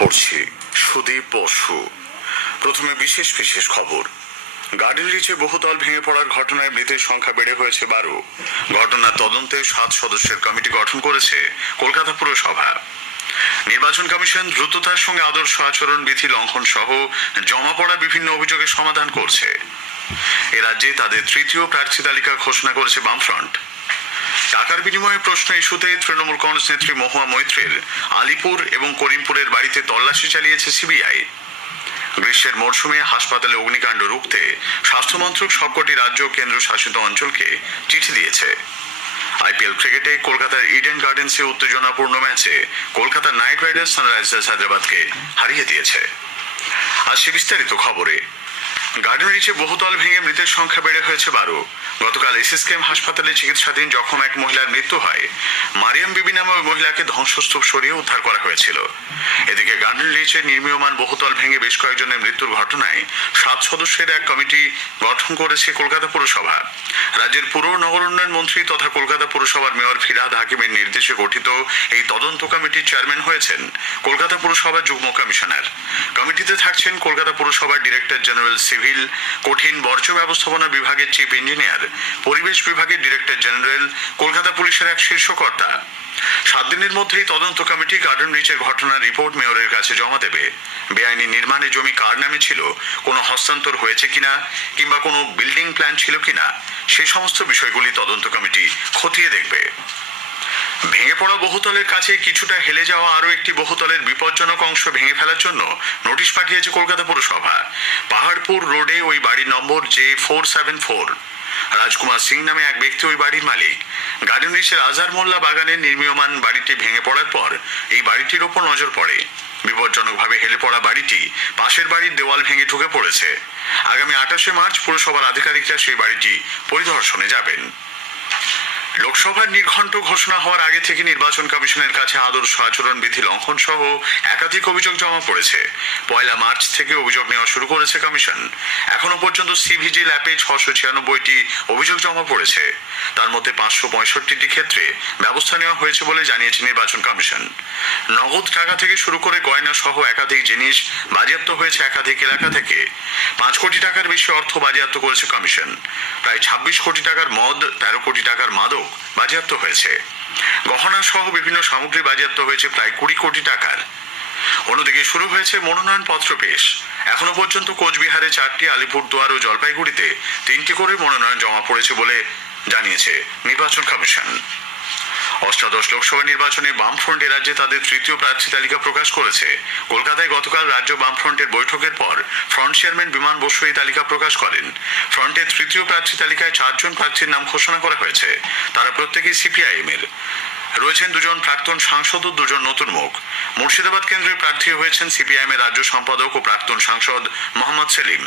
পড়ছি সুদীপ বসু। প্রথমে বিশেষ বিশেষ খবর। গার্ডেন রিচে বহুতল ভেঙে পড়ার ঘটনায় মৃতের সংখ্যা বেড়ে হয়েছে 12। ঘটনার তদন্তে 7 সদস্যের কমিটি গঠন করেছে কলকাতা পুরসভা। নির্বাচন কমিশন দ্রুততার সঙ্গে আদর্শ আচরণ বিধি লঙ্ঘন সহ জমা পড়া বিভিন্ন অভিযোগের সমাধান করছে। এ রাজ্যে তাদের তৃতীয় প্রার্থী তালিকা ঘোষণা করেছে বামফ্রন্ট। টাকার বিনিময়ে প্রশ্ন ইস্যুতে তৃণমূল কংগ্রেস নেত্রী মহুয়া মৈত্রের আলিপুর এবং করিমপুরের বাড়িতে তল্লাশি চালিয়েছে সিবিআই। গ্রীষ্মের মরশুমে হাসপাতালে অগ্নিকাণ্ড রুখতে স্বাস্থ্যমন্ত্রক সবকটি রাজ্য ও কেন্দ্রশাসিত অঞ্চলকে চিঠি দিয়েছে। আইপিএল ক্রিকেটে কলকাতার ইডেন গার্ডেন্সে উত্তেজনাপূর্ণ ম্যাচে কলকাতা নাইট রাইডার্স সানরাইজার্স হায়দ্রাবাদকে হারিয়ে দিয়েছে। আর সে বিস্তারিত খবরে। গার্ডেন রিচে বহুতল ভেঙে মৃতের সংখ্যা বেড়ে হয়েছে 12। গতকাল এসএসকেএম হাসপাতালে চিকিৎসাধীন জখম এক মহিলার মৃত্যু হয়। মারিয়াম বিবি নামে ওই মহিলাকে ধ্বংসস্তূপ সরিয়ে উদ্ধার করা হয়েছিল। এদিকে গার্ডেন রিচে নির্মীয়মান বহুতল ভেঙে বেশ কয়েকজনের মৃত্যুর ঘটনায় 7 সদস্যের এক কমিটি গঠন করেছে কলকাতা পুরসভা। রাজ্যের পুর নগর উন্নয়ন মন্ত্রী তথা কলকাতা পুরসভার মেয়র ফিরহাদ হাকিমের নির্দেশে গঠিত এই তদন্ত কমিটির চেয়ারম্যান হয়েছেন কলকাতা পুরসভার যুগ্ম কমিশনার। কমিটিতে থাকছেন কলকাতা পুরসভার ডিরেক্টর জেনারেল সিভিল, কঠিন বর্জ্য ব্যবস্থাপনা বিভাগের চিফ ইঞ্জিনিয়ার, পরিবেশ বিভাগের ডিরেক্টর জেনারেল, কলকাতা পুলিশের এক শীর্ষ কর্তা। 7 দিনের মধ্যেই তদন্ত কমিটি গার্ডেন রিচের ঘটনার রিপোর্ট মেয়রের কাছে জমা দেবে। বেআইনি নির্মাণে জমি কার নামে ছিল, কোনো হস্তান্তর হয়েছে কিনা, কিংবা কোনো বিল্ডিং প্ল্যান ছিল কিনা, সেই সমস্ত বিষয়গুলি তদন্ত কমিটি খতিয়ে দেখবে। ভেঙে পড়া বহুতলের কাছে কিছুটা হেলে যাওয়া আরও একটি বহুতলের বিপজ্জনক অংশ ভেঙে ফেলার জন্য নোটিশ পাঠিয়েছে কলকাতা পুরসভা। পাহাড়পুর রোডে ওই বাড়ির নম্বর J474। রাজকুমার সিং নামে এক ব্যক্তি ওই বাড়ির মালিক। গার্ডেন রিচের আজহার মোল্লা বাগানের নির্মীয়মান বাড়িটি ভেঙে পড়ার পর এই বাড়িটির ওপর নজর পড়ে। বিপজ্জনকভাবে হেলে পড়া বাড়িটি পাশের বাড়ির দেওয়াল ভেঙে ঢুকে পড়েছে। আগামী 28শে মার্চ পুরসভার আধিকারিকরা সেই বাড়িটি পরিদর্শনে যাবেন। লোকসভার নির্ঘণ্ট ঘোষণা হওয়ার আগে থেকে নির্বাচন কমিশনের কাছে আদর্শ আচরণ বিধি লঙ্ঘন সহ একাধিক অভিযোগ জমা পড়েছে। 1 মার্চ থেকে অভিযোগ নেওয়া শুরু করেছে কমিশন। এখনো পর্যন্ত সিভিজিল অ্যাপে 696টি অভিযোগ জমা পড়েছে। তার মধ্যে 565টি ক্ষেত্রে ব্যবস্থা নেওয়া হয়েছে বলে জানিয়েছে নির্বাচন কমিশন। নগদ টাকা থেকে শুরু করে গয়না সহ একাধিক জিনিস বাজেয়াপ্ত হয়েছে একাধিক এলাকা থেকে। 5 কোটি টাকার বেশি অর্থ বাজেয়াপ্ত করেছে কমিশন। প্রায় 26 কোটি টাকার মদ, 13 কোটি টাকার মাদক বাজেয়াপ্ত হয়েছে। গহনা সহ বিভিন্ন সামগ্রী বাজেয়াপ্ত হয়েছে প্রায় 20 কোটি টাকার। অন্যদিকে শুরু হয়েছে মনোনয়ন পত্র পেশ। এখনো পর্যন্ত কোচবিহারে 4টি, আলিপুরদুয়ার ও জলপাইগুড়িতে 3টি করে মনোনয়ন জমা পড়েছে বলে জানিয়েছে নির্বাচন কমিশন। অষ্টাদশ লোকসভা নির্বাচনে বামফ্রন্ট রাজ্যে তাদের তৃতীয় প্রার্থী তালিকা প্রকাশ করেছে। কলকাতায় গতকাল রাজ্য বামফ্রন্টের বৈঠকের পর ফ্রন্ট চেয়ারম্যান বিমান বসু এই তালিকা প্রকাশ করেন। ফ্রন্টের তৃতীয় প্রার্থী তালিকায় 4 জন প্রার্থীর নাম ঘোষণা করা হয়েছে। তারা প্রত্যেকেই সিপিআইএম-এর। রয়েছেন 2 জন প্রাক্তন সাংসদ ও 2 জন নতুন মুখ। মুর্শিদাবাদ কেন্দ্রের প্রার্থী হয়েছেন সিপিআইএম-এর রাজ্য সম্পাদক ও প্রাক্তন সাংসদ মোহাম্মদ সেলিম।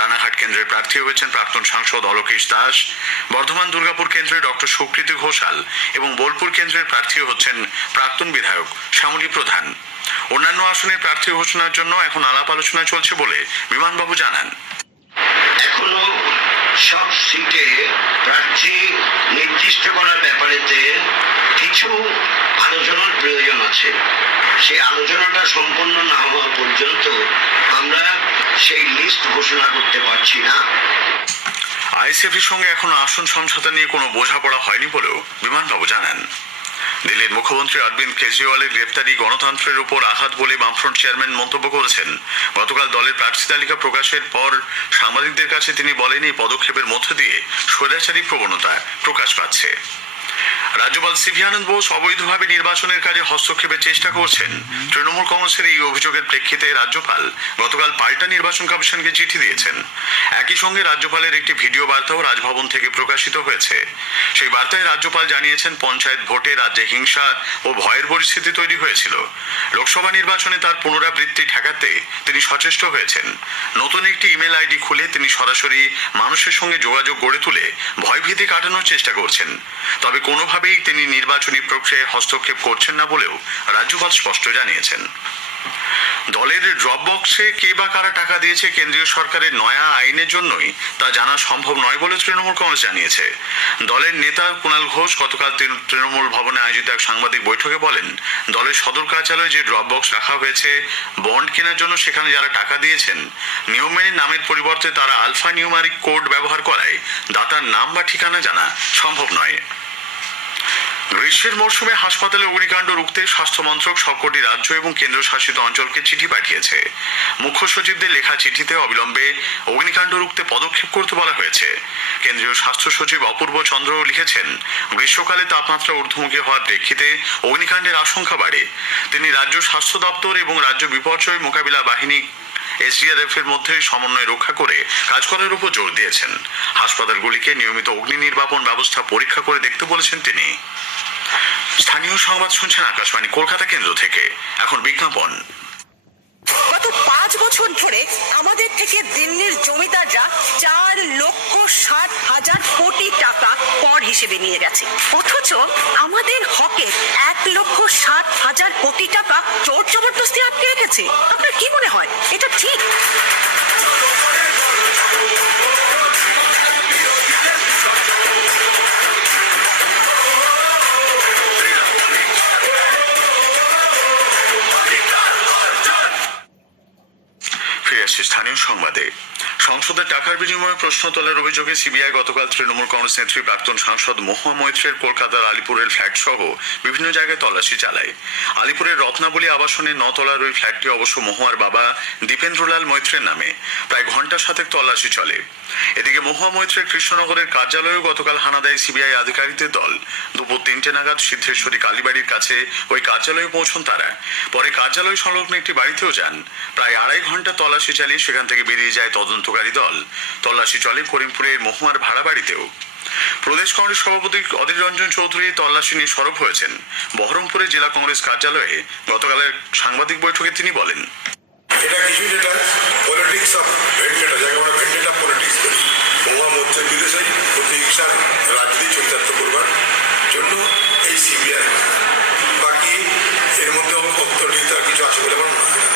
রানাঘাট কেন্দ্রের প্রার্থী হয়েছেন প্রাক্তন সাংসদ অলোকেশ দাস। বর্ধমান দুর্গাপুর কেন্দ্রে ডক্টর সুকৃতি ঘোষাল এবং বোলপুর কেন্দ্রের প্রার্থী হচ্ছেন প্রাক্তন বিধায়ক শ্যামলী প্রধান। অন্যান্য আসনের প্রার্থী ঘোষণার জন্য এখন আলাপ আলোচনা চলছে বলে বিমানবাবু জানান। এখনো সব সিটে প্রার্থী নির্দিষ্ট করার ব্যাপারেতে কিছু আলোচনার প্রয়োজন আছে। সেই আলোচনাটা সম্পন্ন না হওয়া পর্যন্ত আমরা সেই লিস্ট ঘোষণা করতে পারছি না। আইএসএফের সঙ্গে এখনো আসন সমঝোতা নিয়ে কোনো বোঝাপড়া হয়নি বলেও বিমানবাবু জানান। দিল্লির মুখ্যমন্ত্রী অরবিন্দ কেজরিওয়ালের গ্রেপ্তারি গণতন্ত্রের উপর আঘাত বলে বামফ্রন্ট চেয়ারম্যান মন্তব্য করেছেন। গতকাল দলের প্রার্থী তালিকা প্রকাশের পর সাংবাদিকদের কাছে তিনি বলেন, এই পদক্ষেপের মধ্য দিয়ে স্বৈরাচারী প্রবণতা প্রকাশ পাচ্ছে। রাজ্যপাল সিভি আনন্দ বোস অবৈধভাবে নির্বাচনের কাজে হস্তক্ষেপের চেষ্টা করছেন। তৃণমূল কংগ্রেসের এই অভিযোগের প্রেক্ষিতে রাজ্যপাল গতকাল পাল্টা নির্বাচন কমিশনকে চিঠি দিয়েছেন। একই সঙ্গে রাজ্যপালের একটি ভিডিও বার্তাও রাজভবন থেকে প্রকাশিত হয়েছে। সেই বার্তায় রাজ্যপাল জানিয়েছেন, পঞ্চায়েত ভোটে রাজ্যে হিংসা ও ভয়ের পরিস্থিতি তৈরি হয়েছিল। লোকসভা নির্বাচনে তার পুনরাবৃত্তি ঠেকাতে তিনি সচেষ্ট হয়েছেন। নতুন একটি ইমেল আইডি খুলে তিনি সরাসরি মানুষের সঙ্গে যোগাযোগ গড়ে তুলে ভয়ভীতি কাটানোর চেষ্টা করছেন। তবে কোনোভাবেই তিনি নির্বাচনী প্রক্রিয়ায় হস্তক্ষেপ করছেন না বলেও রাজ্যপাল স্পষ্ট জানিয়েছেন। দলের ড্রপ বক্সে কে বা কারা টাকা দিয়েছে কেন্দ্রীয় সরকারের নয়া আইনের জন্যই তা জানা সম্ভব নয় বলে তৃণমূল কংগ্রেস জানিয়েছে। দলের নেতা কুণাল ঘোষ গতকাল তৃণমূল ভবনে আয়োজিত এক সাংবাদিক বৈঠকে বলেন, দলের সদর কার্যালয়ে যে ড্রপ বক্স রাখা হয়েছে বন্ড কেনার জন্য, সেখানে যারা টাকা দিয়েছেন নিয়ম মেনে নামের পরিবর্তে তারা আলফা নিউমারিক কোড ব্যবহার করায় দাতার নাম বা ঠিকানা জানা সম্ভব নয়। গ্রীষ্মের মরশুমে হাসপাতালে অগ্নিকাণ্ড রুখতে স্বাস্থ্য মন্ত্রক সবকটি রাজ্য এবং কেন্দ্রশাসিত অঞ্চলকে চিঠি পাঠিয়েছে। মুখ্য সচিবদের লেখা চিঠিতে অবিলম্বে অগ্নিকাণ্ড রুখতে পদক্ষেপ করতে বলা হয়েছে। কেন্দ্রীয় স্বাস্থ্য সচিব অপূর্ব চন্দ্র লিখেছেন, গ্রীষ্মকালে তাপমাত্রা ঊর্ধ্বমুখী হওয়ার প্রেক্ষিতে অগ্নিকাণ্ডের আশঙ্কা বাড়ে। তিনি রাজ্য স্বাস্থ্য দপ্তর এবং রাজ্য বিপর্যয় মোকাবিলা বাহিনী SDRF এর মধ্যে সমন্বয় রক্ষা করে কাজ করার উপর জোর দিয়েছেন। হাসপাতালগুলিকে নিয়মিত অগ্নি নির্বাপন ব্যবস্থা পরীক্ষা করে দেখতে বলেছেন তিনি। স্থানীয় সংবাদ শুনছেন আকাশবাণী কলকাতা কেন্দ্র থেকে। এখন বিজ্ঞাপন। গত 5 বছর ধরে আমাদের থেকে দিল্লির জমিদাররা 4,60,000 কোটি টাকা কর হিসেবে নিয়ে গেছে, অথচ আমাদের হকের 1,60,000 কোটি টাকা জোর জবরদস্তি আটকে রেখেছে। আপনার কি মনে হয় এটা ঠিক? স্থানীয় সংবাদে সংসদের টাকার বিনিময়ে প্রশ্ন তোলার অভিযোগে সিবিআই গতকাল তৃণমূল কংগ্রেস নেত্রী প্রাক্তন সাংসদ মহুয়া মৈত্রের কলকাতার আলিপুরের ফ্ল্যাট সহ বিভিন্ন জায়গায় তল্লাশি চালায়। আলিপুরের রত্নাবলী আবাসনের 9 তলার ওই ফ্ল্যাটটি অবশ্য মহুয়ার বাবা দীপেন্দ্রলাল মৈত্রের নামে। প্রায় ঘন্টা 7 তল্লাশি চলে। এদিকে মহুয়া মৈত্রের কৃষ্ণনগরের কার্যালয়েও গতকাল হানা দেয় সিবিআই আধিকারিকদের দল। দুপুর 3টে নাগাদ সিদ্ধেশ্বরী কালীবাড়ির কাছে ওই কার্যালয়ে পৌঁছন তারা। পরে কার্যালয় সংলগ্ন একটি বাড়িতেও যান। প্রায় 2.5 ঘন্টা তল্লাশি চালিয়ে সেখান থেকে বেরিয়ে যায় তদন্তকারী দল। তল্লাশি চলে করিমপুরের মহুয়ার ভাড়া বাড়িতেও। প্রদেশ কংগ্রেস সভাপতি অধীর রঞ্জন চৌধুরী তল্লাশি নিয়ে সরব হয়েছেন। বহরমপুরে জেলা কংগ্রেস কার্যালয়ে গতকালের সাংবাদিক বৈঠকে তিনি বলেন, এটা কিছু যেটা পলিটিক্স অফ ভেন্ডেটা, যাকে আমরা ভেন্ডেটা পলিটিক্স বলি, মহুয়া মৈত্রের বিদেশে প্রতিহিংসার রাজনীতি চরিতার্থ করবার জন্য এই সিবিআই। বাকি এর মধ্যে অন্তর্নিহিত কিছু আছে বলে আমার মনে হয় না।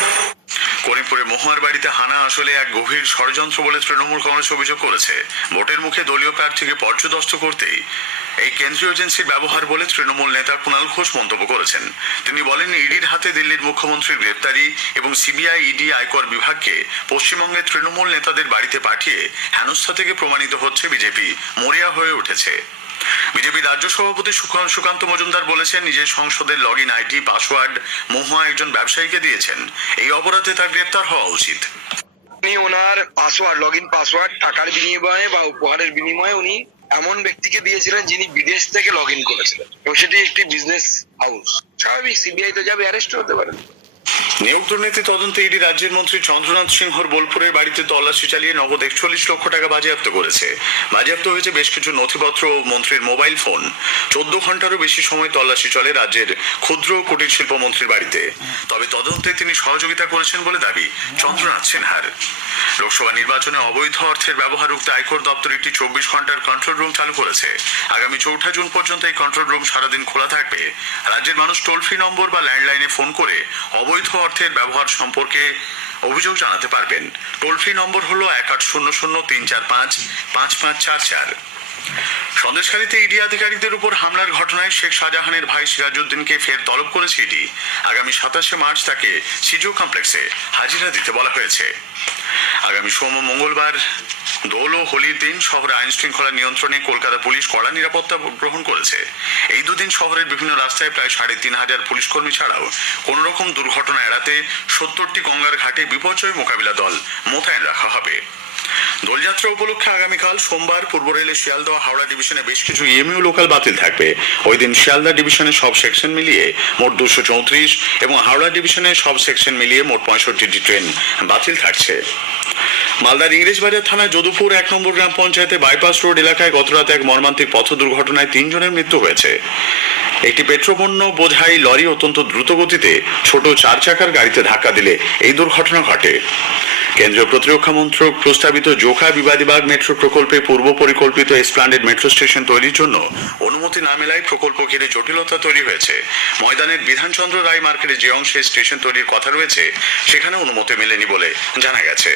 করিমপুরে মহুয়ার বাড়িতে হানা আসলে এক গভীর ষড়যন্ত্র বলে তৃণমূল কংগ্রেস অভিযোগ করেছে। ভোটের মুখে দলীয় প্রার্থীকে পর্যদস্ত করতেই এই কেন্দ্রীয় এজেন্সির ব্যবহার বলে তৃণমূল নেতা কুণাল ঘোষ মন্তব্য করেছেন। তিনি বলেন, ইডির হাতে দিল্লির মুখ্যমন্ত্রীর গ্রেপ্তারি এবং সিবিআই, ইডি, আয়কর বিভাগকে পশ্চিমবঙ্গের তৃণমূল নেতাদের বাড়িতে পাঠিয়ে হেনস্থা থেকে প্রমাণিত হচ্ছে বিজেপি মরিয়া হয়ে উঠেছে। বিজেপি রাজ্য সভাপতি সুকান্ত মজুমদার বলেছেন, নিজের সংসদের লগইন আইডি পাসওয়ার্ড মহুয়া একজন ব্যবসায়ীকে দিয়েছেন। এই অপরাধে তার গ্রেপ্তার হওয়া উচিত। উনি ওনার পাসওয়ার্ড, লগইন পাসওয়ার্ড টাকার বিনিময়ে বা উপহারের বিনিময়ে উনি এমন ব্যক্তিকে দিয়েছিলেন যিনি বিদেশ থেকে লগ ইন করেছিলেন, এবং সেটি একটি বিজনেস হাউস। স্বাভাবিক সিবিআই তো যাবে, অ্যারেস্ট হতে পারেন। নিয়োগ দুর্নীতি তদন্তে ইডি রাজ্যের মন্ত্রী চন্দ্রনাথ সিংহর বোলপুরের বাড়িতে তল্লাশি চালিয়ে নগদ 41 লক্ষ টাকা বাজেয়াপ্ত করেছে। বাজেয়াপ্ত হয়েছে বেশ কিছু নথিপত্র ও মন্ত্রীর মোবাইল ফোন। 14 ঘন্টারও বেশি সময় তল্লাশি চলে রাজ্যের ক্ষুদ্র ও কুটির শিল্প মন্ত্রীর বাড়িতে। তবে তদন্তে তিনি সহযোগিতা করেছেন বলে দাবি চন্দ্রনাথ সিনহার। লোকসভা নির্বাচনে অবৈধ অর্থের ব্যবহার রুখতে আয়কর দপ্তর একটি 24 ঘন্টার কন্ট্রোল রুম চালু করেছে। আগামী 4 জুন পর্যন্ত এই কন্ট্রোল রুম সারাদিন খোলা থাকবে। রাজ্যের মানুষ টোল ফ্রি নম্বর বা ল্যান্ডলাইনে ফোন করে অবৈধ অর্থের ব্যবহার সম্পর্কে অভিযোগ জানাতে পারবেন। টোল ফ্রি নম্বর হলো 1800-345-5544। সন্দেশখালীতে ইডি আধিকারিকদের উপর হামলার ঘটনায় শেখ শাহজাহানের ভাই সিরাজউদ্দিনকে ফের তলব করেছে ইডি। আগামী 27 মার্চ তাকে সিজু কমপ্লেক্সে হাজিরা দিতে বলা হয়েছে। আগামী সোম ও মঙ্গলবার দোল ও হোলির দিন শহরে আইন শৃঙ্খলা নিয়ন্ত্রণে কলকাতা পুলিশ কড়া নিরাপত্তা গ্রহণ করেছে। এই দুদিন শহরের বিভিন্ন রাস্তায় প্রায় 3,500 পুলিশ কর্মী ছাড়াও কোন রকম দুর্ঘটনা এড়াতে 70টি গঙ্গার ঘাটে বিপর্যয় মোকাবিলা দল মোতায়েন রাখা হবে। দোলযাত্রা উপলক্ষে আগামীকাল সোমবার পূর্ব রেলের শিয়ালদহ হাওড়া ডিভিশনে বেশ কিছু ইএমইউ লোকাল বাতিল থাকবে। ওই দিন শিয়ালদহ ডিভিশনের সব সেকশন মিলিয়ে মোট 234 এবং হাওড়া ডিভিশনের সব সেকশন মিলিয়ে মোট 65টি ট্রেন বাতিল থাকছে। মালদার ইংরেজবাজার থানার যদুপুর 1 নম্বর গ্রাম পঞ্চায়েতে বাইপাস রোড এলাকায় গতরাত এক মর্মান্তিক পথ দুর্ঘটনায় 3 জনের মৃত্যু হয়েছে। একটি পেট্রোপণ্য বোঝাই লরি অত্যন্ত দ্রুত গতিতে ছোট 4 চাকার গাড়িতে ধাক্কা দিলে এই দুর্ঘটনা ঘটে। কেন্দ্রীয় প্রতিরক্ষা মন্ত্রক প্রস্তাবিত জোখা বিবাদীবাগ মেট্রো প্রকল্পে পূর্ব পরিকল্পিত এসপ্ল্যানেড মেট্রো স্টেশন তৈরির জন্য অনুমতি না মেলায় প্রকল্প ঘিরে জটিলতা তৈরি হয়েছে। ময়দানের বিধানচন্দ্র রায় মার্কেটে যে অংশে স্টেশন তৈরির কথা রয়েছে সেখানে অনুমতি মেলেনি বলে জানা গেছে।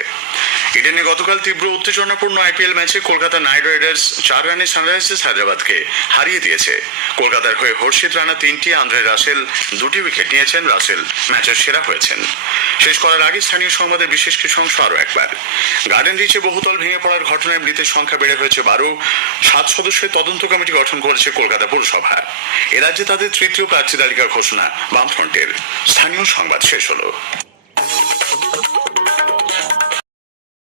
ইডেনে গতকাল তীব্র উত্তেজনাপূর্ণ আইপিএল ম্যাচে কলকাতা নাইট রাইডার্স 4 রানে সানরাইজার্স হায়দ্রাবাদকে হারিয়ে দিয়েছে। কলকাতার হয়ে হর্ষিত রানা 3টি, আন্দ্রে রাসেল 2টি উইকেট নিয়েছেন। রাসেল ম্যাচের সেরা হয়েছেন। শেষ করার আগে স্থানীয় সংবাদের বিশেষ কিছু অংশ আরও একবার। গার্ডেন রিচে বহুতল ভেঙে পড়ার ঘটনায় মৃতের সংখ্যা বেড়ে হয়েছে 12। 7 সদস্যের তদন্ত কমিটি গঠন করেছে কলকাতা পুরসভা। এ রাজ্যে তাদের তৃতীয় প্রার্থী তালিকা ঘোষণা বামফ্রন্টের। স্থানীয় সংবাদ শেষ হলো।